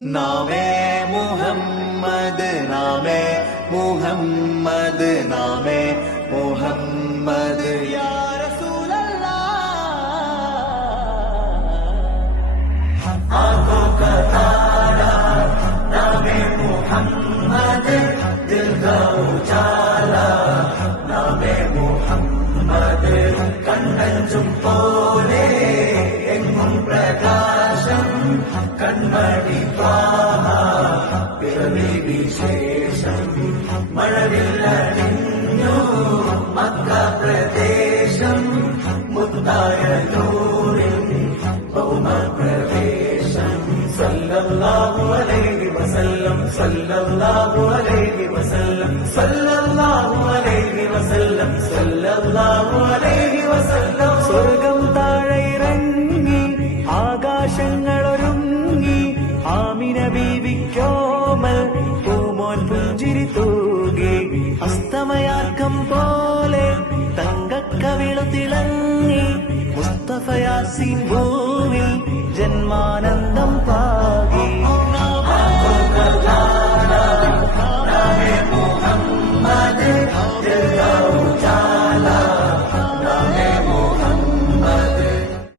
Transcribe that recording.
நாமே முஹம்மது நாமே முஹம்மது நாமே முஹம்மது. யார சூழல்லா ஆகோ கதாரா நாமே முஹம்மது தில்கா உஜாலா நாமே கண்ணஞ்சும் போலே எங்கும் பிரகார നാമേ മുഹമ്മദ് നാമേ മുഹമ്മദ് നാമേ മുഹമ്മദ് യാ റസൂലല്ലാഹ് സല്ലല്ലാഹു അലൈഹി വസല്ലം സല്ലല്ലാഹു അലൈഹി വസല്ലം സല്ലല്ലാഹു അലൈഹി വസല്ലം സല്ലല്ലാഹു അലൈഹി വസല്ലം സ്വർഗം ആമിന ബീവിക്കോമൽ പൂമോൻ പുഞ്ചിരി തൂകി അസ്തമയാർക്കം പോലെ തങ്കക്കവിളു തിളങ്ങി മുസ്തഫയാസിൻ ഭൂമി